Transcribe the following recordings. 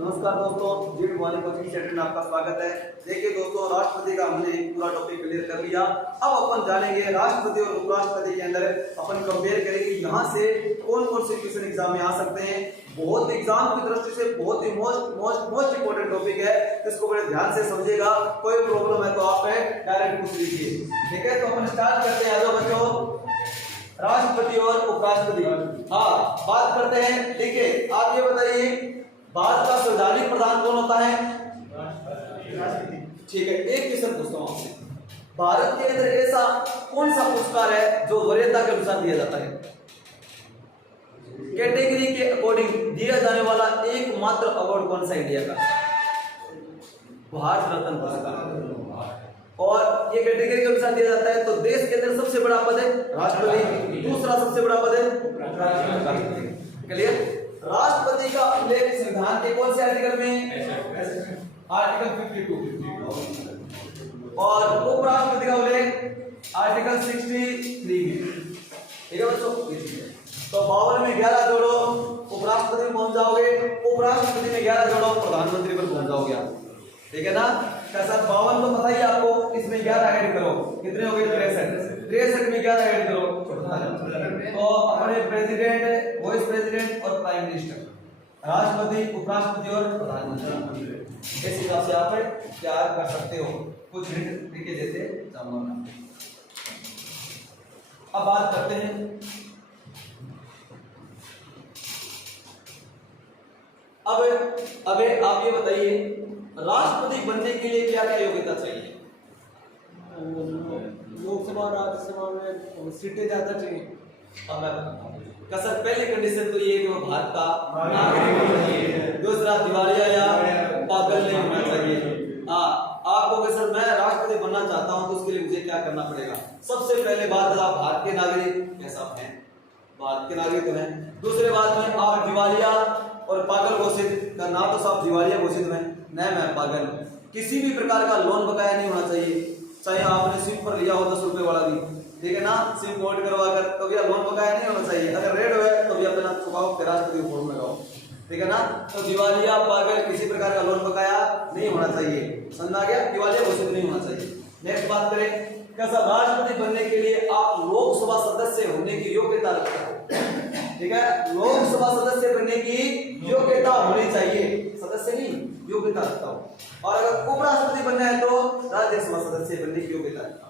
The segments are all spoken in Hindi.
नमस्कार दोस्तों, जीट वाली कोचिंग सेंटर में आपका स्वागत है। देखिए दोस्तों, राष्ट्रपति का हमने पूरा टॉपिक क्लियर कर लिया। अब अपन जानेंगे राष्ट्रपति और उपराष्ट्रपति के अंदर अपन कंपेयर करेंगे यहाँ से कौन कौन से क्वेश्चन एग्जाम में आ सकते हैं। बहुत एग्जाम की दृष्टि से बहुत ही मोस्ट इंपोर्टेंट टॉपिक है, इसको बड़े ध्यान से समझिएगा। कोई प्रॉब्लम है तो आप डायरेक्ट पूछ लीजिए, ठीक है। तो अपन स्टार्ट करते हैं। आ जाओ बच्चों, राष्ट्रपति और उपराष्ट्रपति। हाँ, बात करते हैं। ठीक है, आप ये बताइए भारत का संवैधानिक प्रधान कौन होता है? ठीक है, एक क्वेश्चन पूछता हूं आपसे, भारत के अंदर ऐसा कौन सा पुरस्कार है जो वरीयता के अनुसार दिया जाता है? कैटेगरी के अकॉर्डिंग दिया जाने वाला एकमात्र अवार्ड कौन सा इंडिया का? भारत रत्न पुरस्कार। और ये कैटेगरी के अनुसार दिया जाता है। तो देश के अंदर सबसे बड़ा पद है राष्ट्रपति, दूसरा सबसे बड़ा पद है क्लियर। राष्ट्रपति का उल्लेख संविधान के कौन से आर्टिकल में? आर्टिकल 52। और उपराष्ट्रपति का उल्लेख आर्टिकल 63 में। ठीक है बच्चों, तो 52 में 11 जोड़ो उपराष्ट्रपति में पहुंच जाओगे, उपराष्ट्रपति में 11 जोड़ो प्रधानमंत्री पर पहुंच जाओगे आप, ठीक है ना। कैसा 52 तो पता ही आपको, इसमें 11 ऐड करो, कितने हो गए? 63 में 11 ऐड करो तो अपने प्रेसिडेंट, वाइस प्रेसिडेंट और प्राइम मिनिस्टर, राष्ट्रपति, उपराष्ट्रपति और प्रधानमंत्री। इस हिसाब से आप तैयार कर सकते हो। कुछ हिंट लिखे देते जाऊंगा। अब बात करते हैं, अब आप ये बताइए राष्ट्रपति बनने के लिए क्या क्या योग्यता चाहिए? लोकसभा और राज्यसभा में सीटें ज्यादा चाहिए। अब मैं बताता हूँ। सर पहली कंडीशन तो ये कि वो भारत का नागरिक होना चाहिए, दूसरा दिवालिया या पागल नहीं होना चाहिए। आप कहोगे सर मैं राष्ट्रपति बनना चाहता हूँ तो उसके लिए मुझे क्या करना पड़ेगा? सबसे पहले बात, आप भारत के नागरिक कैसा है? भारत के नागरिक तो हैं। दूसरे बात में आप दिवालिया और पागल घोषित का ना, तो साहब दिवालिया घोषित में नहीं, मैं पागल। किसी भी प्रकार का लोन बकाया नहीं होना चाहिए, चाहे आपने सिम पर लिया हो 10 रुपए वाला भी, ठीक है ना, सिम पोर्ट करवा कर, तो भी लोन बकाया नहीं होना चाहिए। अगर रेड है तो भी अपना चुकाओ, राष्ट्रपति फॉर्म लगाओ, ठीक है ना। तो दिवालिया पागल किसी प्रकार का लोन बकाया नहीं होना चाहिए, समझ आ गया? दिवालिया घोषित नहीं होना चाहिए। नेक्स्ट बात करें, कैसा राष्ट्रपति बनने के लिए आप लोकसभा सदस्य होने की योग्यता रखते हो, ठीक है। लोकसभा सदस्य बनने की योग्यता होनी चाहिए, सदस्य नहीं, योग्यता रखता हूँ। और अगर उपराष्ट्रपति बनना है तो राज्यसभा सदस्य बनने की योग्यता रखता हूँ।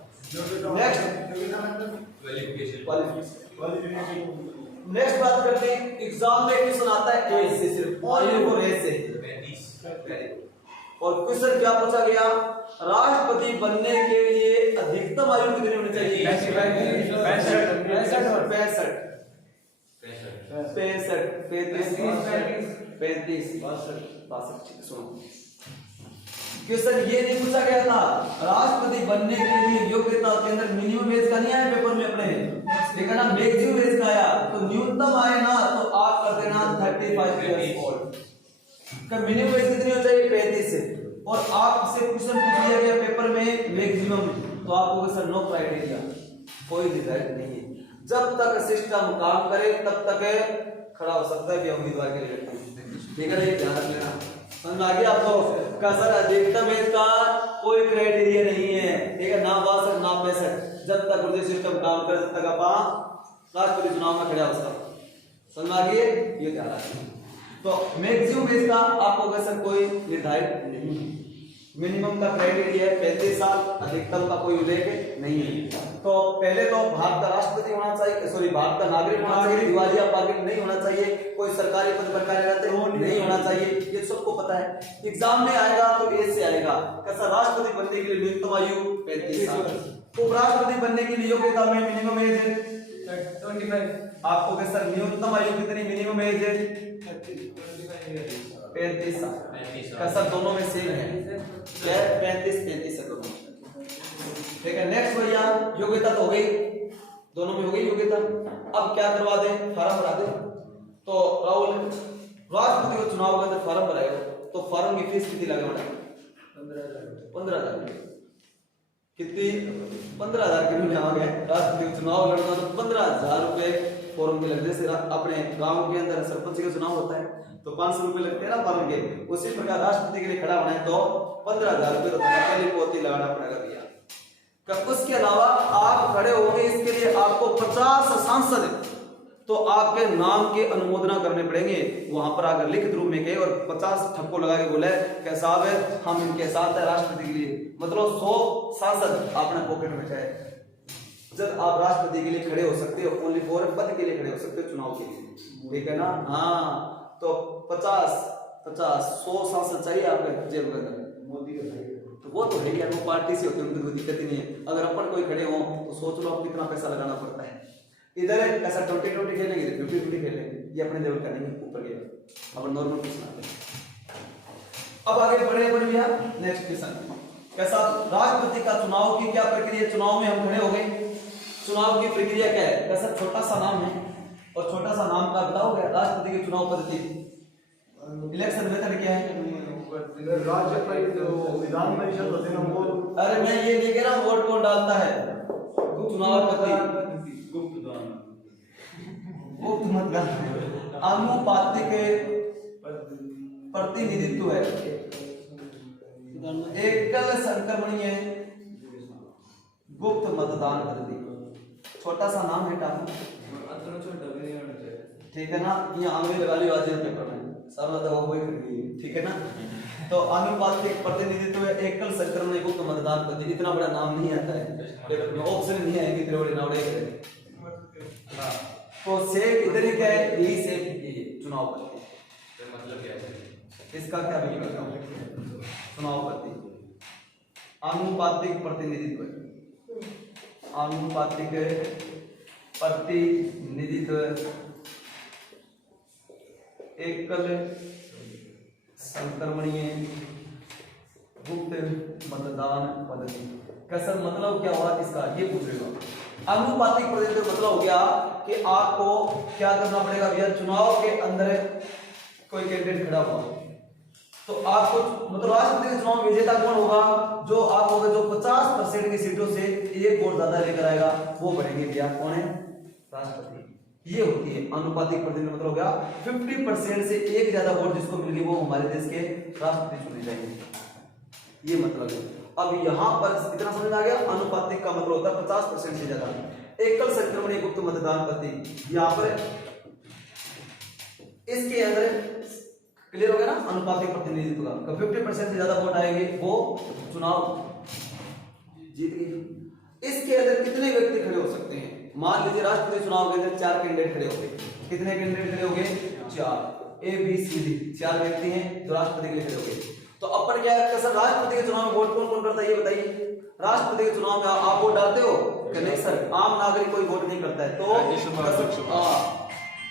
नेक्स्ट बात करते हैं, एग्जाम में क्वेश्चन आता है एज से, सिर्फ आयु और एज से। और क्वेश्चन क्या पूछा गया? राष्ट्रपति बनने के लिए अधिकतम आयु कितनी होनी चाहिए? 65। सुनो, क्वेश्चन ये नहीं पूछा गया था राष्ट्रपति बनने के लिए योग्यता के अंदर मिनिमम एज का नहीं आया पेपर में अपने, देखा ना, मैक्सिमम एज का आया। तो न्यूनतम आए ना तो आप कर देना 35 इयर्स ओल्ड। मिनिमम एज कितनी हो चाहिए? 35 से। और आपसे क्वेश्चन पूछ लिया गया पेपर में मैक्सिमम, तो आपको सर नो क्राइटेरिया, कोई डिसाइड नहीं है। जब तक सिस्टम काम करे तब तक खड़ा हो सकता है कि उम्मीदवार के लिए, ठीक है, ये ध्यान रख लेना। समझ आ गया आपको? का सर अधिकतम एज का कोई क्राइटेरिया नहीं है, ठीक है, ना 62 ना 65। जब तक प्रदेश सिस्टम काम करे तब तक आप राष्ट्रपति चुनाव में खड़ा हो सकते। समझ आ गई? ये ध्यान रखना। तो मैक्सिमम एज का आपको सर कोई निर्धारित नहीं है, मिनिमम का क्राइटेरिया है 35 साल, अधिकतम का कोई उल्लेख नहीं है। तो पहले तो भारत का राष्ट्रपति होना चाहिए, सॉरी भारत का नागरिक होना चाहिए, दिवालिया पागल नहीं होना चाहिए, कोई सरकारी पद पर कार्यरत नहीं होना चाहिए, ये सबको पता है। एग्जाम में आएगा तो एज से आएगा। कैसा राष्ट्रपति बनने के लिए न्यूनतम आयु 35 साल। उपराष्ट्रपति बनने के लिए योग्यता में मिनिमम एज 25। आपको कैसा न्यूनतम आयु कितनी? मिनिमम एज 35 साल। कैसा दोनों में सेम है, 35 है दोनों, ठीक है। नेक्स्ट भैया, योग्यता तो हो गई, दोनों में हो गई योग्यता। अब क्या करवा दें? फार्म भरा दें। तो राहुल राष्ट्रपति को चुनाव के अंदर फार्म भराएगा तो फार्म की फीस कितनी लगेगा? 15,000। कितनी? 15,000 के लिए आ गए। राष्ट्रपति चुनाव लड़ना तो 15,000 रुपए फॉर्म में लग। जैसे अपने गांव के अंदर सरपंच का चुनाव होता है तो 500 रुपए लगते हैं ना फॉर्म के। उसी प्रकार राष्ट्रपति के लिए खड़ा होना है तो 15,000 रुपए पहले पोती लगाना पड़ेगा भैया। उसके अलावा आप खड़े होंगे, इसके लिए आपको 50 सांसद तो आपके नाम के अनुमोदना करने पड़ेंगे। वहां पर आकर लिखित रूप में कहे और 50 ठप्पो लगा के बोले कि साहब है हम इनके साथ है राष्ट्रपति के लिए, मतलब 100 सांसद अपने पॉकेट में है। जब आप राष्ट्रपति के लिए खड़े हो सकते हो, ओनली फॉर पद के लिए खड़े हो सकते हो, चुनाव के लिए, ठीक है ना। हाँ तो 100 सांसद चाहिए आपके जेब के अंदर। मोदी का तो वो तो है यार, वो पार्टी से होते हैं, उनको कोई दिक्कत ही नहीं है। अगर अपन कोई खड़े हो तो सोच लो आप कितना पैसा लगाना पड़ता है। इधर ऐसा 20-20 खेलेंगे, 50-50 खेलेंगे, ये अपने लेवल का नहीं है, ऊपर गया अब नॉर्मल पूछना। अब आगे बढ़े अपन भैया नेक्स्ट क्वेश्चन। कैसा राष्ट्रपति का चुनाव की क्या प्रक्रिया, चुनाव में हम खड़े हो गए, चुनाव की प्रक्रिया क्या है। कैसा छोटा सा नाम है और छोटा सा नाम का बताओगे राष्ट्रपति की चुनाव पद्धति, इलेक्शन मेथड क्या है। विधान परिषद होते हैं वो। अरे मैं ये नहीं कह रहा वोट कौन डालता है, चुनाव पद्धति गुप्त मतदान आनुपातिक प्रतिनिधित्व है, एकल संक्रमणीय गुप्त मतदान पद्धति। छोटा सा नाम है टापू, ठीक है ना। ये आंगली लगा ली आज पेपर में सारा दवा कोई ठीक है ना। तो अनुपातिक प्रतिनिधित्व है, एकल संक्रमणीय गुप्त मतदान पद्धति। इतना बड़ा नाम नहीं आता है, ऑप्शन नहीं आएगी इतने बड़े नावड़े। तो सेफ इधर ही क्या है, यही सेफ ये चुनाव पद्धति। मतलब क्या है इसका, क्या मतलब चुनाव पद्धति आनुपातिक प्रतिनिधित्व, आनुपातिक प्रतिनिधित्व, एकल संक्रमणीय गुप्त मतदान पद्धति। कैसा मतलब क्या हुआ इसका, ये पूछ रहे हो। आनुपातिक प्रतिनिधित्व मतलब हो गया कि आपको क्या करना पड़ेगा भैया, चुनाव के अंदर कोई कैंडिडेट खड़ा हुआ तो आपको मतलब राष्ट्रपति के चुनाव में विजेता कौन होगा, जो आप होगा जो 50% की सीटों से एक वोट ज्यादा लेकर आएगा वो बनेंगे भैया, कौन है, राष्ट्रपति। ये होती है अनुपातिक प्रतिनिधित्व, मतलब हो गया 50% से एक ज्यादा वोट जिसको मिलेगी वो हमारे देश के राष्ट्रपति चुने जाएंगे, ये मतलब है। अब यहां पर इतना समझ में आ गया, अनुपातिक का मतलब होता है 50% से ज्यादा। एकल संक्रमणीय गुप्त मतदान पद्धति, यहां पर इसके अंदर क्लियर हो गया ना, अनुपातिक प्रतिनिधित्व का 50% से ज्यादा वोट आएंगे वो चुनाव जीत गए। इसके अंदर कितने व्यक्ति खड़े हो सकते हैं, मान लीजिए राष्ट्रपति चुनाव के अंदर 4 कैंडिडेट खड़े हो गए। कितने कैंडिडेट खड़े हो गए, 4, ABCD 4 व्यक्ति हैं जो राष्ट्रपति के लिए खड़े हो गए। तो अपन क्या है सर, राष्ट्रपति के चुनाव में वोट कौन कौन करता है ये बताइए। राष्ट्रपति के चुनाव में आप वोट डालते हो कि नहीं सर, आम नागरिक कोई वोट नहीं करता है। तो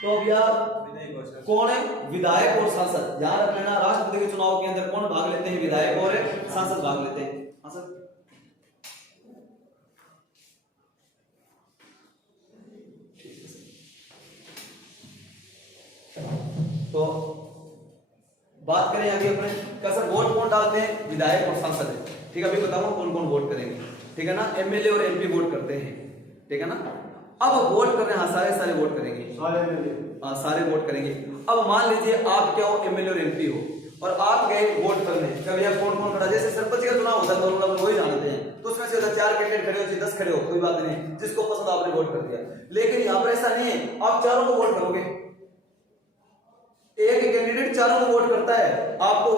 अब यार कौन है, विधायक और सांसद। ध्यान रख लेना, राष्ट्रपति के चुनाव के अंदर कौन भाग लेते हैं, विधायक और सांसद भाग लेते हैं। हाँ सर, तो बात करें अभी अपने कैसे वोट कौन डालते हैं, विधायक और सांसद है, ठीक है। अभी बताऊंगा कौन कौन वोट करेंगे, ठीक है ना। MLA और MP वोट करते हैं, ठीक है ना। अब वोट कर रहे हैं, सारे वोट करेंगे, सारे वोट करेंगे। अब मान लीजिए आप क्या हो, MLA और MP हो और आप गए वोट करने, कभी आप कौन कौन खड़ा, जैसे सरपंच का चुनाव होता है नॉर्मल वही जानते हैं, तो उसमें से 4 कैंडिडेट खड़े हो, 10 खड़े हो, कोई बात नहीं, जिसको पसंद आपने वोट कर दिया। लेकिन यहाँ पर ऐसा नहीं है, आप चारों को वोट करोगे, एक कैंडिडेट चारों को वोट करता है, आपको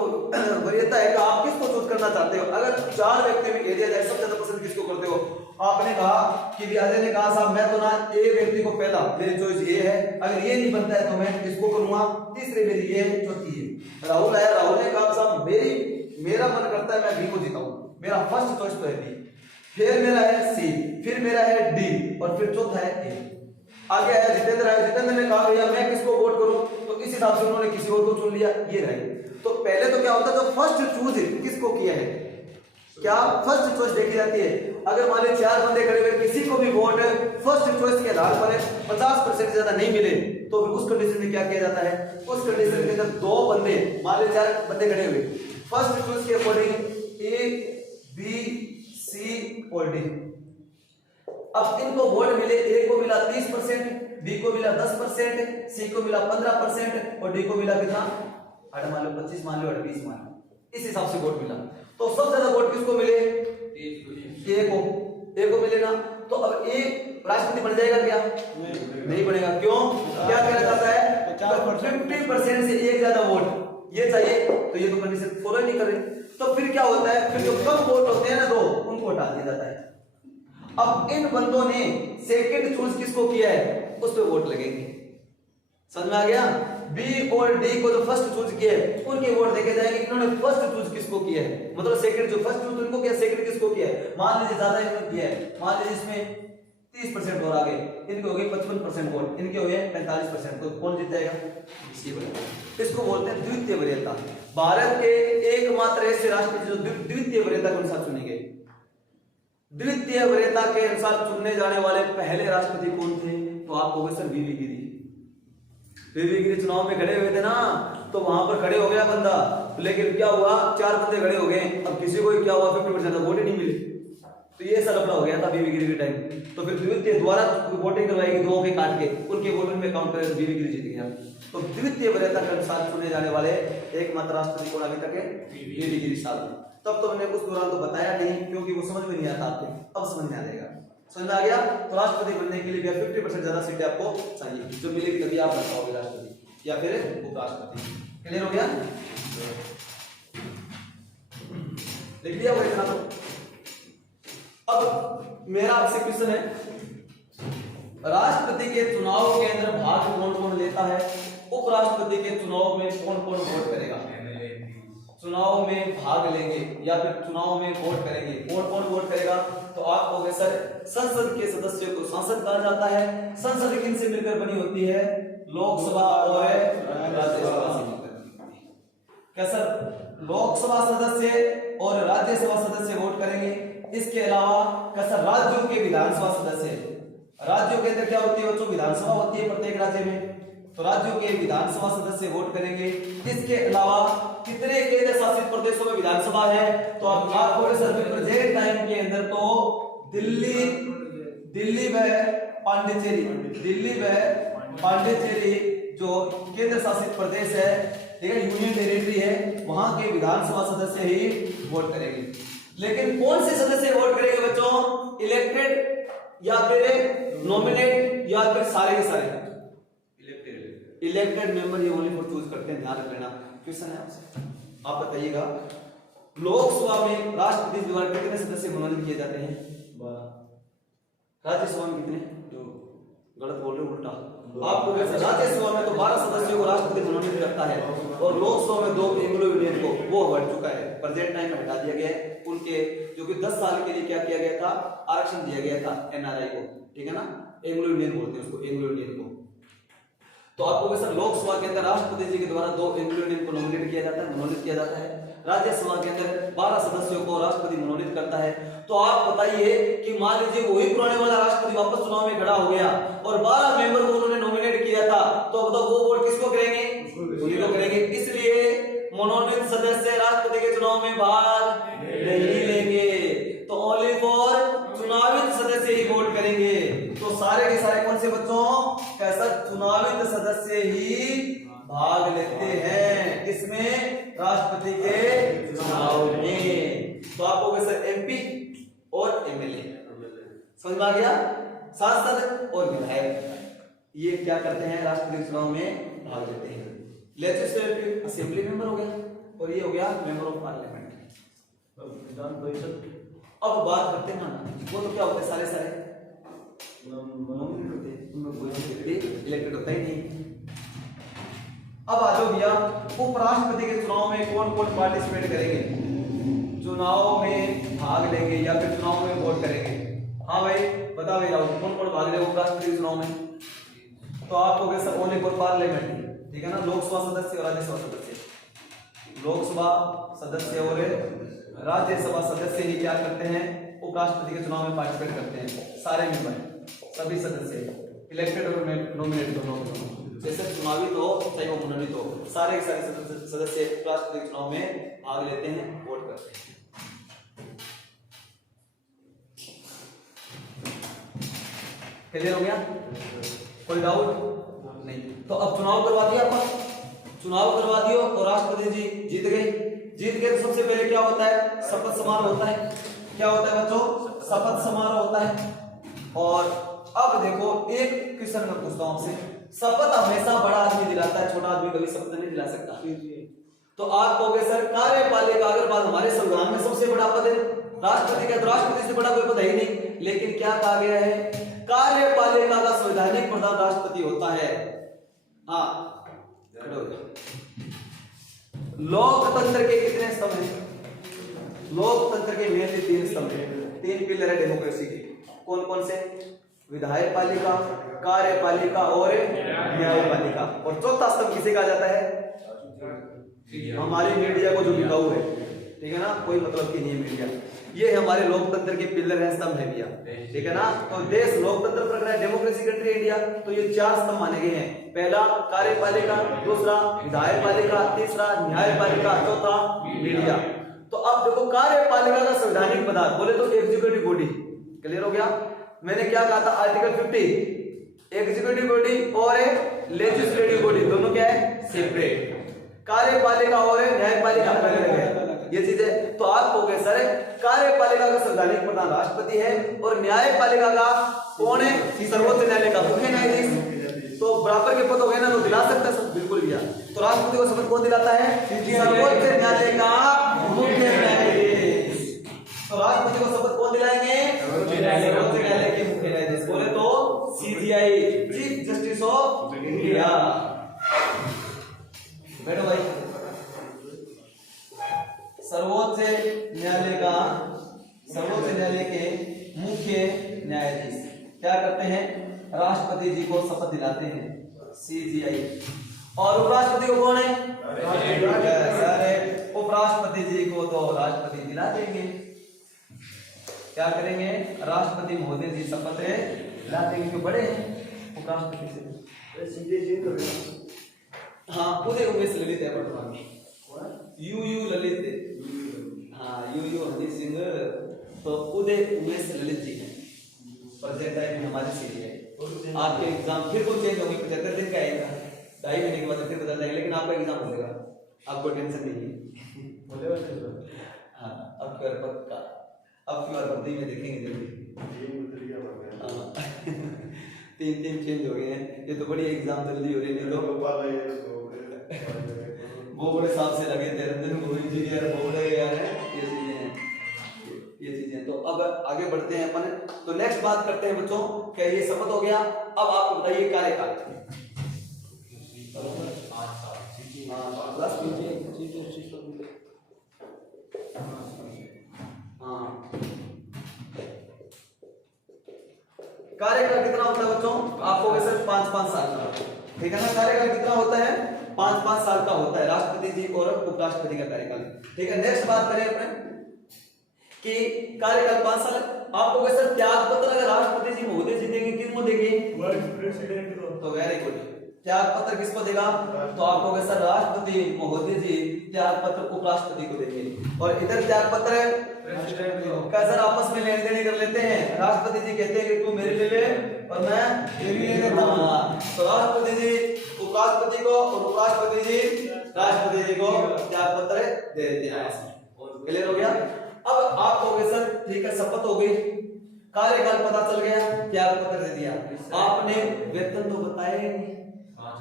वरीयता है कि आप किसको चूज करना चाहते हो। अगर 4 व्यक्ति में दिया जाए सबसे ज्यादा पसंद किसको करते हो, आपने कहा कि अजय ने कहा साहब मैं तो ना ए व्यक्ति को पहला, मेरी चॉइस ये है, अगर ये नहीं बनता है तो मैं इसको करूंगा, तीसरे मेरी ये है, चौथी है। राहुल आया, राहुल ने कहा साहब मेरा मन करता है मैं बी को जिताऊं, मेरा फर्स्ट चॉइस तो है बी, फिर मेरा है सी, फिर मेरा है डी और फिर चौथा है ए। आगे आया जितेंद्र, आया जितेंद्र ने कहा भैया मैं किसको वोट करूं, तो इस हिसाब से उन्होंने किसी और को चुन लिया, ये रहे। तो पहले तो क्या होता है, जो फर्स्ट चूज किसको किया है, क्या फर्स्ट चॉइस देखी जाती है। अगर मान लीजिए 4 बंदे खड़े हुए, किसी को भी वोट फर्स्ट चॉइस के आधार पर 50% से ज्यादा नहीं मिले तो उस कंडीशन में क्या किया जाता है, उस कंडीशन के अंदर 2 बंदे, मान लीजिए 4 बंदे खड़े हुए, फर्स्ट चॉइस के अकॉर्डिंग A, B, C और D। अब इनको वोट मिले, A को मिला 30%, बी को मिला 10%, सी को मिला 15% और डी को मिला कितना, 8 मान लो, 25 मान लो, 20 मान लो, इस हिसाब से वोट मिला। तो सबसे ज्यादा वोट किसको मिले, ए को मिले ना। तो अब ए राष्ट्रपति बन जाएगा क्या, नहीं बनेगा। क्यों, क्या कहना चाहता है, 50% से एक ज्यादा वोट ये चाहिए, तो ये तो कंडीशन फॉलो ही नहीं कर रहे। तो फिर क्या होता है, फिर जो कम वोट होते हैं ना दो, उनको हटा दिया जाता है। अब इन बंदों ने सेकंड चूज किसको किया है, उस पे वोट लगेंगे। समझ में आ गया, बी और डी को जो फर्स्ट चूज किया है उनके वोट देखे जाएंगे, इन्होंने फर्स्ट चूज किसको किया है, मतलब सेकंड जो फर्स्ट चूज उनको किया, सेकंड किसको किया है। मान लीजिए ज्यादा इन्होंने किया है, मान लीजिए इसमें 30% और आ गए, इनके हो गए 55% वोट, इनके हो गए 45%, तो कौन जीत जाएगा, इसी बनेगा। इसको बोलते हैं द्वितीय वरीयता। भारत के एकमात्र ऐसे राष्ट्रपति जो द्वितीय वरीयता के अनुसार चुने गए। द्वितीय वरीयता के अनुसार चुनने जाने वाले पहले राष्ट्रपति कौन थे, तो आप कहोगे सर वीवी गिरी। वीवी गिरी चुनाव में खड़े हुए थे ना, तो वहां पर खड़े हो गया बंदा, लेकिन क्या हुआ, 4 बंदे खड़े हो गए, अब किसी को क्या हुआ, 50% वोट ही नहीं मिले। तो ये ऐसा लफड़ा हो गया था वीवी गिरी के टाइम। तो फिर द्वितीय द्वारा वोटिंग करवाई गई, 2 के काट के उनके वोट में काउंट कर वीवी गिरी जीत गया। तो द्वितीय वरीयता के अनुसार चुने जाने वाले एकमात्र राष्ट्रपति कौन अभी तक है, वीवी गिरी साहब। तब तो मैंने उस दौरान तो बताया नहीं, क्योंकि वो समझ में नहीं आता आपको, अब समझ में आ जाएगा। समझ में आ गया। तो राष्ट्रपति बनने के लिए 50% ज्यादा सीटें आपको चाहिए, जो मिलेगी तभी आप बन पाओगे राष्ट्रपति या फिर उपराष्ट्रपति। क्लियर हो गया, लिख लिया होगा इतना। तो अब मेरा आपसे क्वेश्चन है, राष्ट्रपति के चुनाव के अंदर भाग कौन कौन लेता है, उपराष्ट्रपति के चुनाव में कौन कौन वोट करेगा। चुनाव में भाग लेंगे या फिर चुनाव में वोट करेंगे, कौन कौन वोट करेगा, तो आप कहोगे सर संसद के सदस्यों को सांसद कहा जाता है। संसद किनसे मिलकर बनी होती है, लोकसभा और राज्यसभा से मिलकर बनी होती है। क्या सर लोकसभा सदस्य और राज्यसभा सदस्य वोट करेंगे। इसके अलावा क्या सर राज्यों के विधानसभा सदस्य, राज्यों के अंदर क्या होती है बच्चों, विधानसभा होती है प्रत्येक राज्य में, तो राज्यों के विधानसभा सदस्य वोट करेंगे। इसके अलावा कितने केंद्र शासित प्रदेशों में विधानसभा है, तो आपको सर प्रेजेंट टाइम के अंदर तो दिल्ली व पांडिचेरी जो केंद्र शासित प्रदेश है, ठीक है, यूनियन टेरिटरी है, वहां के विधानसभा सदस्य ही वोट करेंगे। लेकिन कौन से सदस्य वोट करेंगे बच्चों, इलेक्टेड या फिर नॉमिनेट या फिर सारे के सारे इलेक्टेड मेंबर, ये ओनली फॉर चूज करते हैं, ध्यान रख लेना। क्वेश्चन है आपसे, आप बताइएगा लोकसभा में राष्ट्रपति द्वारा कितने सदस्य मनोनीत किए जाते हैं, 12। राज्यसभा में कितने, 2। गलत बोल रहे हो, उल्टा। आपको राज्यसभा में तो 12 सदस्यों को राष्ट्रपति मनोनीत करता है, और लोकसभा में 2 एंग्लो इंडियन को, वो बढ़ चुका है, प्रेजेंट टाइम में हटा दिया गया है। उनके जो कि 10 साल के लिए क्या किया गया था, आरक्षण दिया गया था एनआरआई को, ठीक है ना, एंग्लो इंडियन बोलते हैं उसको, एंग्लो इंडियन को। तो आपको सर लोकसभा के अंदर राष्ट्रपति जी के द्वारा 2 एंग्लो इंडियन को नॉमिनेट किया जाता है, मनोनीत किया जाता है। राज्यसभा के अंदर 12 सदस्यों को राष्ट्रपति मनोनीत करता है। तो आप बताइए कि मान लीजिए वही पुराने वाला राष्ट्रपति वापस चुनाव में खड़ा हो गया और 12 मेंबर को उन्होंने नॉमिनेट किया था, तो बताओ वो वोट किसको करेंगे, उन्हीं को करेंगे। इसलिए मनोनीत सदस्य राष्ट्रपति के चुनाव में भाग नहीं लेंगे, तो ओनली फॉर चुनावित सदस्य ही वोट करेंगे। तो सारे के सारे कौन से बच्चों, कैसा चुनावित सदस्य ही भाग लेते हैं इसमें, राष्ट्रपति के चुनाव में। तो आपको सर एमपी और एमएलए समझ में आ गया, सांसद और विधायक ये क्या करते हैं, राष्ट्रपति चुनाव में भाग लेते हैं। लेजिस्लेटिव असेंबली मेंबर हो गया, और ये हो गया member of parliament, Vidhan Parishad. अब बात करते हैं ना, वो तो क्या होते हैं, सारे नॉमिनेट होते हैं, उनमें कोई व्यक्ति इलेक्टेड होता ही नहीं। अब आ जाओ भैया, उपराष्ट्रपति के चुनाव में कौन कौन पार्टिसिपेट करेंगे, चुनाव में भाग लेंगे या फिर चुनाव में वोट करेंगे। हाँ भाई बता भाई राहुल, कौन कौन भाग लेगा उपराष्ट्रपति के चुनाव में, तो आप हो गए सर ओनली फॉर पार्लियामेंट, ठीक है ना, लोकसभा सदस्य और राज्यसभा सदस्य। लोकसभा सदस्य और राज्यसभा सदस्य ही क्या करते हैं, उपराष्ट्रपति के चुनाव में पार्टिसिपेट करते हैं। सारे मेंबर, सभी सदस्य, इलेक्टेड और नॉमिनेटेड दोनों, जैसे चुनावी तो चाहे वो मनोनीत हो, सारे के सारे सदस्य उपराष्ट्रपति के चुनाव में भाग लेते हैं, वोट करते हैं। क्लियर हो गया, कोई डाउट नहीं। तो अब चुनाव करवा दिया अपन, चुनाव करवा दियो और राष्ट्रपति जी जीत गए। जीत गए तो सबसे पहले क्या होता है, शपथ समारोह होता है। क्या होता है बच्चों, शपथ समारोह होता है। और अब देखो एक क्वेश्चन मैं पूछता हूं आपसे, शपथ हमेशा बड़ा आदमी दिलाता है, छोटा आदमी कभी शपथ नहीं दिला सकता। तो आप कहोगे सर कार्यपालिका अगर बात हमारे संविधान में सबसे बड़ा पद है राष्ट्रपति का, तो राष्ट्रपति से बड़ा कोई पद है ही नहीं। लेकिन क्या कहा गया है, कार्यपालिका का संवैधानिक प्रधान राष्ट्रपति होता है। हाँ, लोकतंत्र के कितने स्तंभ हैं? लोकतंत्र के मेनली 3 स्तंभ हैं, 3 पिलर है डेमोक्रेसी के। कौन कौन से? विधायक पालिका, कार्यपालिका और न्यायपालिका। और चौथा स्तंभ किसे कहा जाता है? हमारी मीडिया को जो बिकाऊ है, ठीक है ना, कोई मतलब की नहीं है मीडिया। ये है हमारे लोकतंत्र के पिलर है, स्तंभ है भैया, ठीक है ना। तो देश लोकतंत्र पर है, डेमोक्रेसी कंट्री इंडिया। तो ये 4 स्तंभ माने गए हैं। पहला कार्यपालिका, दूसरा विधायकपालिका, तीसरा न्यायपालिका, चौथा मीडिया। तो अब देखो कार्यपालिका का संवैधानिक पदार्थ बोले तो एग्जीक्यूटिव बॉडी। क्लियर हो गया? मैंने क्या कहा था, आर्टिकल 50 एग्जीक्यूटिव बॉडी और लेजिस्लेटिव बॉडी दोनों क्या है, सेपरेट। कार्यपालिका और न्यायपालिका अलग अलग है, ये चीजें। तो आप कहोगे सर कार्यपालिका का संवैधानिक प्रधान राष्ट्रपति है और न्यायपालिका का कौन है, सर्वोच्च न्यायालय का मुख्य न्यायाधीश। तो बराबर के पद हो गए ना, तो दिला सकता है सब, बिल्कुल भैया। तो राष्ट्रपति को शपथ कौन दिलाता है? सर्वोच्च न्यायालय का मुख्य न्यायाधीश। तो राष्ट्रपति को शपथ कौन दिलाएंगे? सर्वोच्च न्यायालय के मुख्य न्यायाधीश। बोले तो CGI, chief justice of India. बैठो भाई। सर्वोच्च न्यायालय का, सर्वोच्च न्यायालय के मुख्य न्यायाधीश क्या करते हैं? राष्ट्रपति जी को शपथ दिलाते हैं, सीजीआई। और उपराष्ट्रपति को कौन है? उपराष्ट्रपति जी को तो राष्ट्रपति दिला देंगे। क्या करेंगे? राष्ट्रपति महोदय जी शपथ दिला देंगे, क्यों बड़े हैं उपराष्ट्रपति से। हाँ, उदय उमेश ललित है वर्तमान में, यू ललित, हाँ यू हरदीप सिंह, तो उदय उमेश ललित जी है प्रेजेंट टाइम हमारे सीनियर। आपके एग्जाम फिर वो चेंज होंगे, 75 दिन का आएगा, 2.5 महीने के बाद फिर बदल जाएगा, लेकिन आपका एग्जाम होगा, आपको टेंशन नहीं है। हाँ, अब की बार पक्का, अब की बार भर्ती में देखेंगे जल्दी। 3 चेंज हो गए हैं, ये तो बड़ी एग्जाम जल्दी हो रही है। लोग वो बड़े साथ से लगे थे, रंजन गोविंद जी यार बोले यार, ये चीजें हैं, ये चीजें। तो अब आगे बढ़ते हैं अपन। तो नेक्स्ट बात करते हैं बच्चों, क्या ये शपथ हो गया? अब आपको बताइए कार्यकाल। कार्यकाल कितना होता है बच्चों? आपको वैसे 5-5 साल का, ठीक है ना। कार्यकाल कितना होता है? 5-5 साल का होता है राष्ट्रपति जी और उपराष्ट्रपति का कार्यकाल, ठीक है। नेक्स्ट बात करें अपने कि कार्यकाल 5 साल। आपको वैसे त्याग पत्र अगर राष्ट्रपति जी महोदय जी देंगे, किसको देंगे? प्रेसिडेंट को। तो वेरी गुड, त्याग पत्र किसको देगा? तो आपको वैसे राष्ट्रपति महोदय जी त्याग पत्र उपराष्ट्रपति को देंगे। और इधर त्याग पत्र कैसे आपस में लेन देन कर लेते हैं। राष्ट्रपति जी कहते हैं कि तू मेरे ले ले और मैं तेरी ले लेता हूं। तो राष्ट्रपति जी उपराष्ट्रपति को और उपराष्ट्रपति जी राष्ट्रपति जी को त्याग पत्र दे देते हैं। क्लियर हो गया? अब आप कहोगे सर ठीक है, शपथ हो गई, कार्यकाल पता चल गया, त्याग पत्र दे दिया, आपने वेतन तो बताया ही नहीं,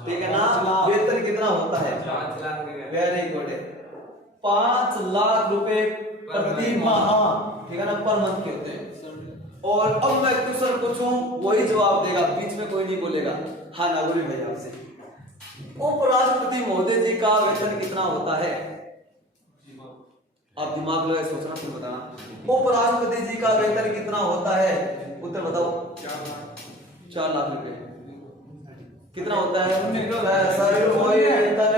ठीक है ना। वेतन कितना होता है? वेरी गुड, 5 लाख रुपए प्रति माह, ठीक है ना, पर मंथ के होते हैं। और अब मैं क्वेश्चन पूछूं, वही जवाब देगा, बीच में कोई नहीं बोलेगा। हाँ नागुरी भाई आपसे, उपराष्ट्रपति महोदय जी का वेतन कितना होता है? आप दिमाग लगा सोचना, फिर बताना। उपराष्ट्रपति जी का वेतन कितना होता है? उत्तर बताओ। 4 लाख रुपए। कितना होता है? सर कोई वेतन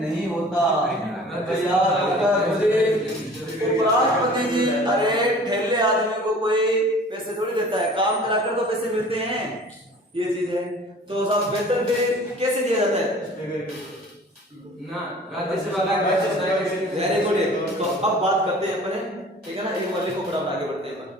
नहीं होता। उपराष्ट्रपति जी, अरे ठेले आदमी को कोई पैसे थोड़ी देता है, काम करा कर तो पैसे मिलते हैं, ये चीज है। तो सब वेतन पे कैसे दिया जाता है ना, राज्य से वाला। Very good. तो अब बात करते हैं अपने, ठीक है ना, एक वाले को बड़ा आगे बढ़ते हैं अपन।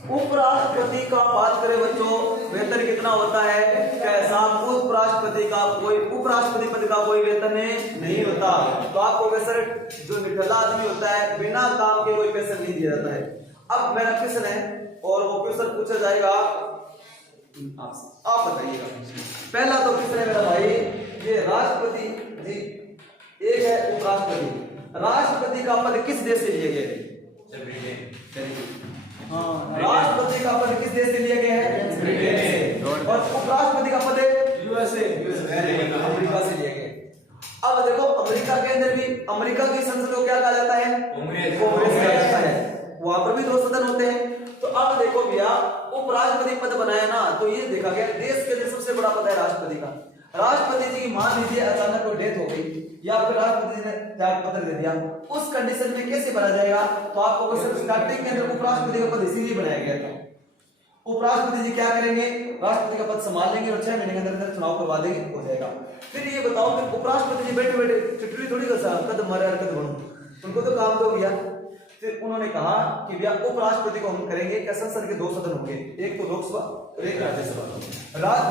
उपराष्ट्रपति का बात करें बच्चों, वेतन कितना होता है? कैसा? उपराष्ट्रपति का कोई उपराष्ट्रपति पद का कोई वेतन नहीं होता। तो आपको सर जो निठल्ला आदमी होता है बिना काम के कोई पैसा नहीं दिया जाता है। अब मेरा क्वेश्चन है और वो क्वेश्चन पूछा जाएगा आप बताइएगा। पहला तो क्वेश्चन है मेरा भाई, ये राष्ट्रपति जी एक है उपराष्ट्रपति, राष्ट्रपति का पद किस देश से लिया गया है? राष्ट्रपति का पद किस देश से लिया गया है? ब्रिटेन से। और उपराष्ट्रपति का पद यूएसए अमेरिका से लिया गया। अब देखो अमेरिका के अंदर भी अमेरिका की संसद को क्या कहा जाता है? कांग्रेस कहा जाता है। वहां पर भी 2 सदन होते हैं। तो अब देखो भैया उपराष्ट्रपति पद बनाया ना, तो ये देखा गया देश के अंदर सबसे बड़ा पद है राष्ट्रपति का। राष्ट्रपति जी की मान लीजिए अचानक कोई डेथ हो गई या फिर राष्ट्रपति जी ने त्याग पत्र दे दिया, उस कंडीशन में कैसे भरा जाएगा? तो आपको सिर्फ स्टार्टिंग के अंदर उपराष्ट्रपति का पद इसीलिए बनाया गया था। उपराष्ट्रपति जी क्या करेंगे? राष्ट्रपति का पद संभाल लेंगे और 6 महीने के अंदर चुनाव करवा देंगे, हो जाएगा। फिर ये बताओ कि उपराष्ट्रपति जी बैठे बैठे चिट्ठी थोड़ी कर सकते, कद मरे कद बढ़ो, उनको तो काम तो किया। फिर उन्होंने कहा कि भैया उपराष्ट्रपति को हम करेंगे क्या? संसद के 2 सदन होंगे, एक तो लोकसभा और एक राज्यसभा।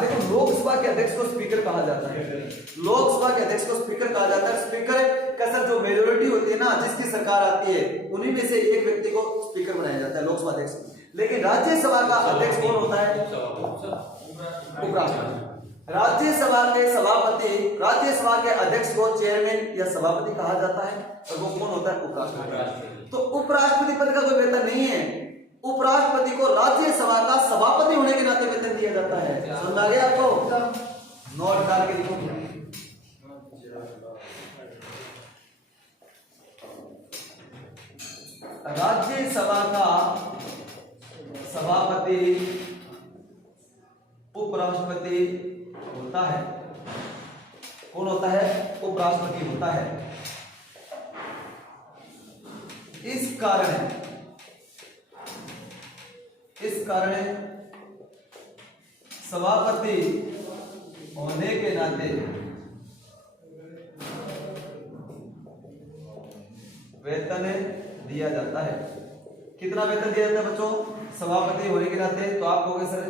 देखो लोकसभा के अध्यक्ष को स्पीकर कहा जाता है, लोकसभा के अध्यक्ष को स्पीकर कहा जाता है। स्पीकर का सर जो मेजोरिटी होती है ना, जिसकी सरकार आती है, उन्हीं में से एक व्यक्ति को स्पीकर बनाया जाता है, लोकसभा अध्यक्ष। लेकिन राज्यसभा का अध्यक्ष कौन होता है? उपराष्ट्रपति। राज्यसभा के सभापति, राज्यसभा के अध्यक्ष को चेयरमैन या सभापति कहा जाता है और वो कौन होता है? उपराष्ट्रपति। तो उपराष्ट्रपति पद का कोई वेतन नहीं है। उपराष्ट्रपति को राज्यसभा का सभापति होने के नाते वेतन दिया जाता है। समझ आ गया आपको? नोट डाल के लिखो। राज्यसभा का सभापति उपराष्ट्रपति होता है। कौन होता है? उपराष्ट्रपति होता है। इस कारण सभापति होने के नाते वेतन दिया जाता है। कितना वेतन दिया जाता है बच्चों? सभापति होने के नाते तो आप कहोगे सर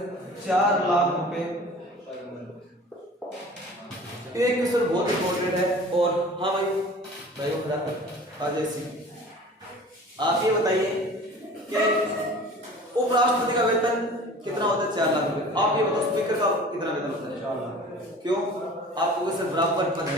4 लाख रुपए। एक सर बहुत इंपॉर्टेंट है। और हाँ भाई वो खड़ा कर अजय सिंह, आप ये बताइए कि उपराष्ट्रपति का वेतन कितना होता है? 4 लाख रुपए। आप ये बताओ स्पीकर का कितना वेतन होता है? 4 लाख। क्यों? आपको सर बराबर पद है,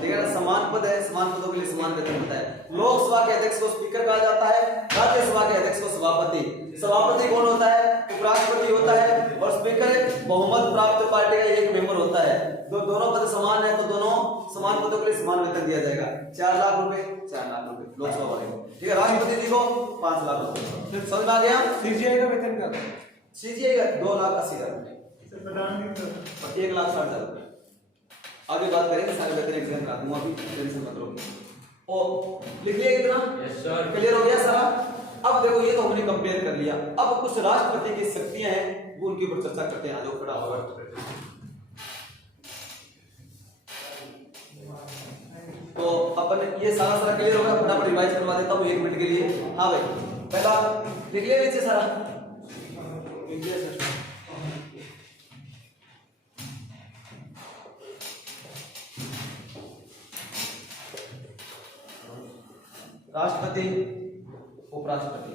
ठीक है ना, समान पद है, समान पदों के लिए समान वेतन होता है। लोकसभा के अध्यक्ष को स्पीकर कहा जाता है, राज्यसभा के अध्यक्ष को सभापति। सभापति कौन होता है? उपराष्ट्रपति होता है। और स्पीकर बहुमत प्राप्त पार्टी का एक मेंबर होता है। दोनों पद समान है तो दोनों समान पदों के लिए समान वेतन दिया जाएगा। 4 लाख रुपए, 4 लाख रुपए लोकसभा वाले को, ठीक है। राष्ट्रपति जी को 5 लाख रुपए। समझ में आ गया? सीजीआई का वेतन क्या? सीजीआई का 2,80,000 रुपए, 1,60,000 रुपए। आगे बात करेंगे, सारे वेतन एग्जाम करा दूंगा, अभी टेंशन मत लो। और लिख लिया कितना? Yes sir. क्लियर हो गया सारा? अब देखो ये तो हमने कंपेयर कर लिया। अब कुछ राष्ट्रपति की शक्तियां हैं वो उनके ऊपर चर्चा करते हैं। आ जाओ खड़ा होगा। तो अपन ये सारा क्लियर होगा, फटाफट रिवाइज करवा देता हूँ 1 मिनट के लिए। हाँ भाई पहला लिख लिया नीचे सारा? लिख लिया सर। राष्ट्रपति, उपराष्ट्रपति।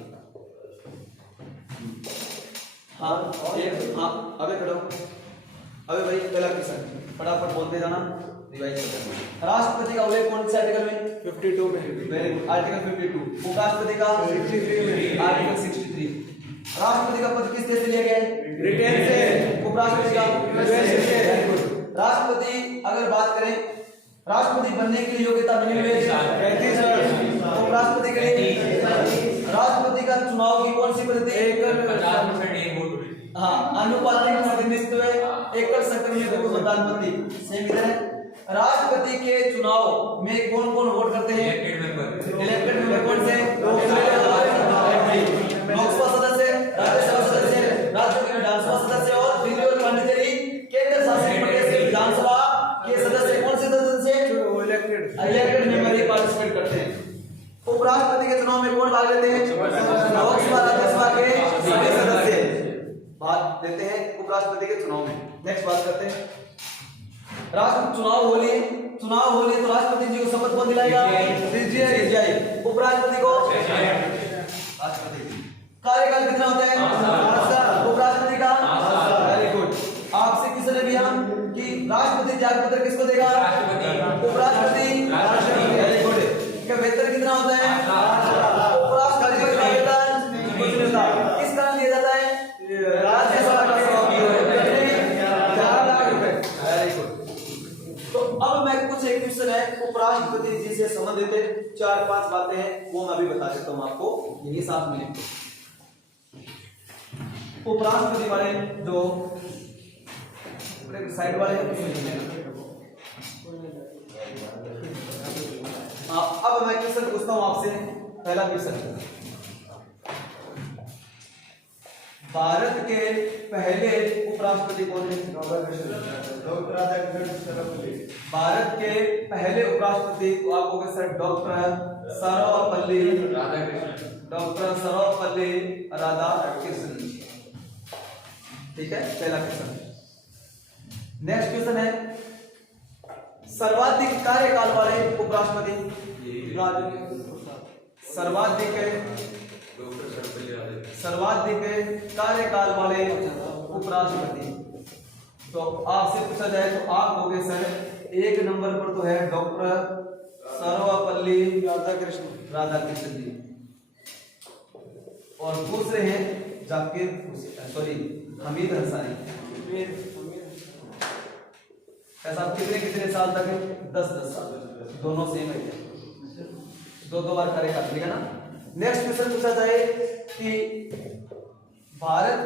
हाँ एक, हाँ अबे खड़ो, अबे भाई पहला क्वेश्चन फटाफट बोलते जाना, रिवाइज करते हैं। राष्ट्रपति का उल्लेख कौन से आर्टिकल में? 52 में। Very good, article 52। उपराष्ट्रपति का 63 में, आर्टिकल 63। राष्ट्रपति का पद किस देश से लिया गया है? ब्रिटेन से। उपराष्ट्रपति का यूएसए से। Very good. राष्ट्रपति अगर बात करें, राष्ट्रपति बनने के लिए योग्यता मिनिमम एज 35 वर्ष। उपराष्ट्रपति के लिए राष्ट्रपति का चुनाव की कौन सी पद्धति? एकल 50% वोट। हाँ, अनुपातिक प्रतिनिधित्व, एकल सक्रिय मतदान पद्धति। सेम इधर है। राष्ट्रपति के चुनाव में कौन कौन वोट करते हैं? इलेक्टेड मेंबर कौन से? लोकसभा सदस्य, राज्यसभा सदस्य, राज्यों के विधानसभा सदस्य और दिल्ली और पांडिचेरी केंद्र शासित प्रदेश के विधानसभा के सदस्य कौन से सदस्य? इलेक्टेड मेंबर ही पार्टिसिपेट करते हैं। उपराष्ट्रपति के चुनाव में कौन भाग लेते हैं? लोकसभा राज्यसभा के सभी सदस्य। भाग लेते हैं उपराष्ट्रपति के चुनाव में। नेक्स्ट बात करते हैं राष्ट्र चुनाव होली तो राष्ट्रपति जी को शपथ कौन दिलाएगा? दीजिए। उपराष्ट्रपति को राष्ट्रपति। कार्यकाल कितना होता है? 5 साल। उपराष्ट्रपति का? Very good. आपसे किसने भी हम कि राष्ट्रपति त्याग पत्र किसको देगा? उपराष्ट्रपति। Very good. इसका वेतन कितना होता है? उपराष्ट्रपति का वेतन किस कारण दिया जाता है? राज्यसभा का 4 लाख रुपए। Very good. तो अब मैं कुछ एक क्वेश्चन है उपराष्ट्रपति जी से संबंधित 4-5 बातें हैं वो मैं अभी बता देता हूं आपको, यही साथ में। उपराष्ट्रपति वाले जो साइड वाले अब मैं क्वेश्चन पूछता हूं आपसे। पहला क्वेश्चन, भारत के पहले उपराष्ट्रपति कौन थे? डॉक्टर राधाकृष्ण सर्वपल्ली। भारत के पहले उपराष्ट्रपति को आप कहोगे sir doctor Sarvepalli Radhakrishnan. Doctor Sarvepalli Radhakrishnan. ठीक है, पहला क्वेश्चन। नेक्स्ट क्वेश्चन है सर्वाधिक कार्यकाल वाले उपराष्ट्रपति? सर्वाधिक कार्यकाल वाले उपराष्ट्रपति। तो आपसे पूछा जाए तो आप कहोगे सर 1 नंबर पर तो है डॉक्टर सर्वपल्ली राधाकृष्णन जी, और दूसरे हैं हमीद अंसारी। ऐसा कितने साल तक? 10 साल। दोनों सेम है, 2 बार कार्यकाल मिलेगा ना। नेक्स्ट क्वेश्चन पूछा जाए कि भारत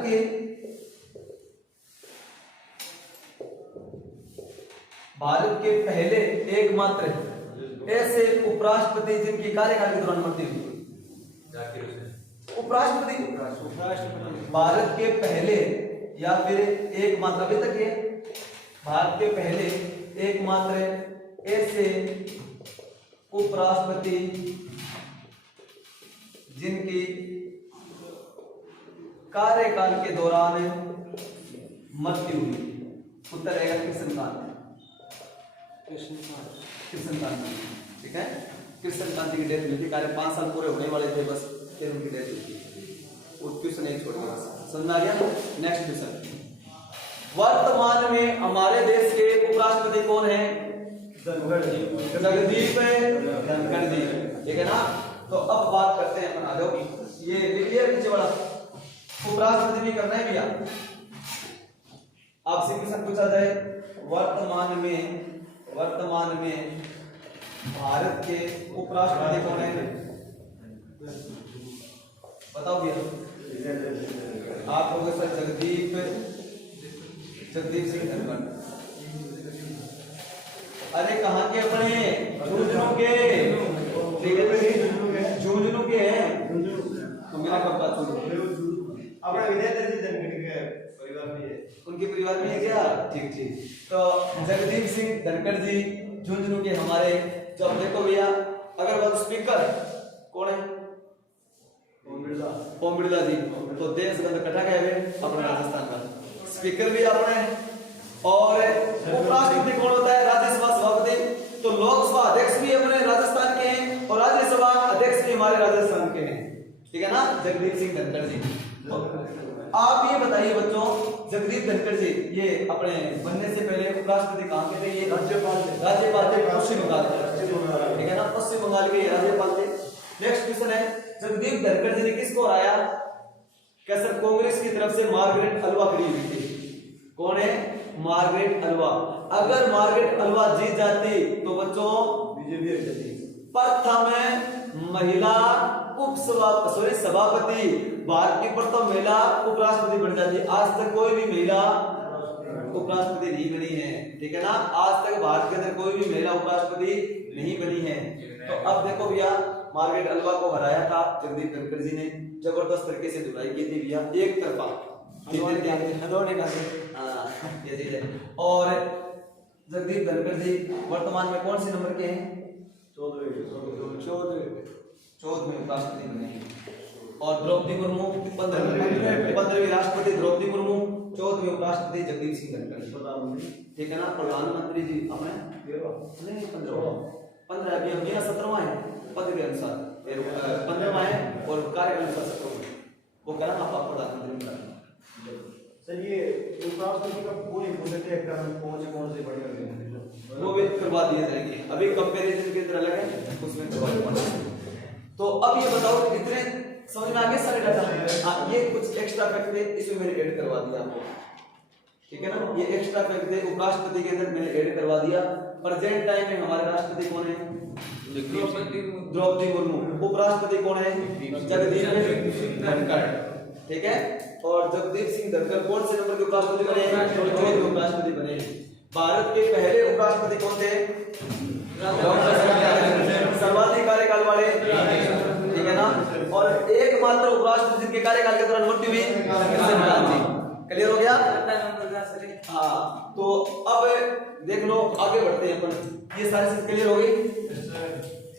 के पहले एकमात्र ऐसे उपराष्ट्रपति जिनकी कार्यकाल के दौरान मृत्यु हुई? उपराष्ट्रपति भारत के पहले या फिर एकमात्र, अभी तक ये भारत के पहले एकमात्र ऐसे उपराष्ट्रपति जिनकी कार्यकाल के दौरान मृत्यु हुई। उत्तर रहेगा कृष्णकांत। ठीक है, कृष्णकांत जी की डेथ हुई थी। 5 साल पूरे होने वाले थे बस, फिर उनकी डेथ हुई थी। वो क्वेश्चन एक छोड़ दिया, समझ में आ गया? नेक्स्ट क्वेश्चन, वर्तमान में हमारे देश के उपराष्ट्रपति कौन है? जगदीप धनखड़ जी। ठीक है ना। तो अब बात करते हैं अपन, आ जाओ ये लिखिए नीचे वाला, उपराष्ट्रपति भी करना है भैया। आपसे क्वेश्चन पूछा जाए वर्तमान में भारत के उपराष्ट्रपति कौन है? बताओ भैया। आप लोगों से जगदीप सिंह धनखड़। अरे कहाँ के अपने? झुंझुनू के। झुंझुनू के हैं। तो मेरा कब बात सुनो, अपना विद्याधर जी धनखड़ के परिवार में है। उनके परिवार में है क्या? ठीक। तो जगदीप सिंह धनखड़ जी झुंझुनू के हमारे। जब देखो भैया, अगर बात स्पीकर कौन है? ओम बिरला जी। तो देश का कटा गया है अपना राजस्थान का स्पीकर भी अपने। और उपराष्ट्रपति कौन होता है? राज्यसभा सभापति। तो लोकसभा अध्यक्ष भी अपने राजस्थान के हैं और राज्यसभा अध्यक्ष भी हमारे राजस्थान के हैं। ठीक है ना, जगदीप सिंह धनखड़ जी। तो आप ये बताइए बच्चों, जगदीप धनखड़ जी ये अपने बनने से पहले उपराष्ट्रपति कहाँ के थे? ये राज्यपाल थे पश्चिम बंगाल के। ठीक है ना, पश्चिम बंगाल के राज्यपाल थे। नेक्स्ट क्वेश्चन है, जगदीप धनखड़ जी ने किसको हराया? क्या सर? कांग्रेस की तरफ से मार्गरेट अलवा खड़ी हुई थी। कौन है? मार्गरेट अलवा। अगर मार्गरेट अलवा जीत जाती तो बच्चों बीजेपी जीत जाती। प्रथम महिला सभापति, भारत की प्रथम महिला उपराष्ट्रपति बन जाती। आज तक कोई भी महिला उपराष्ट्रपति नहीं बनी है। ठीक है ना, आज तक भारत के अंदर कोई भी महिला उपराष्ट्रपति नहीं बनी है। तो अब देखो भैया, मार्गरेट अलवा को हराया था जगदीप धनखड़ जी ने, जबरदस्त तरीके से धुलाई की थी भैया, एक तरफा। और जगदीप धनखड़ जी वर्तमान में कौन से नंबर के हैं? 14वें उपराष्ट्रपति बने हैं। और द्रौपदी मुर्मू 15वीं राष्ट्रपति द्रौपदी मुर्मू जगदीप सिंह धनखड़ जी, प्रधानमंत्री ठीक है ना। प्रधानमंत्री जी अपने नहीं 15 अभी हम यहाँ 17वां है पद के अनुसार, 15वां है और कार्य के अनुसार 17वां, वो कह रहा आप प्रधानमंत्री में। सर ये उपराष्ट्रपति का पूरी प्रोजेक्ट कौन से बढ़िया गए वो भी करवा दिए जाएंगे, अभी कंपैरिजन के अंदर अलग है उसमें करवा दिए। तो अब ये बताओ कितने समझ में आ गए सारे डाटा? हाँ, ये कुछ एक्स्ट्रा फैक्ट थे इसमें मैंने ऐड करवा दिया आपको, ठीक है ना। ये एक्स्ट्रा फैक्ट थे उपराष्ट्रपति के अंदर मैंने ऐड करवा दिया। प्रेजेंट टाइम में हमारे राष्ट्रपति कौन है? द्रौपदी मुर्मू। उपराष्ट्रपति कौन है? जगदीप सिंह धनखड़, ठीक है। और जगदीप सिंह धनखड़ कौन से नंबर के उपराष्ट्रपति बने? चौथे उपराष्ट्रपति बने। भारत के पहले उपराष्ट्रपति कौन थे? सर्वाधिक कार्यकाल वाले, ठीक है ना। और एकमात्र उपराष्ट्रपति जिनके कार्यकाल के दौरान मृत्यु हुई, क्लियर हो गया? हाँ, तो अब देख लो आगे बढ़ते हैं अपन। ये सारी चीज क्लियर हो गई?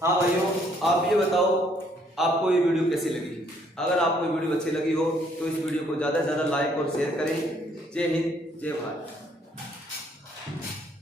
हाँ भाइयों, आप ये बताओ आपको ये वीडियो कैसी लगी? अगर आपको ये वीडियो अच्छी लगी हो तो इस वीडियो को ज्यादा से ज्यादा लाइक और शेयर करें। जय हिंद, जय भारत।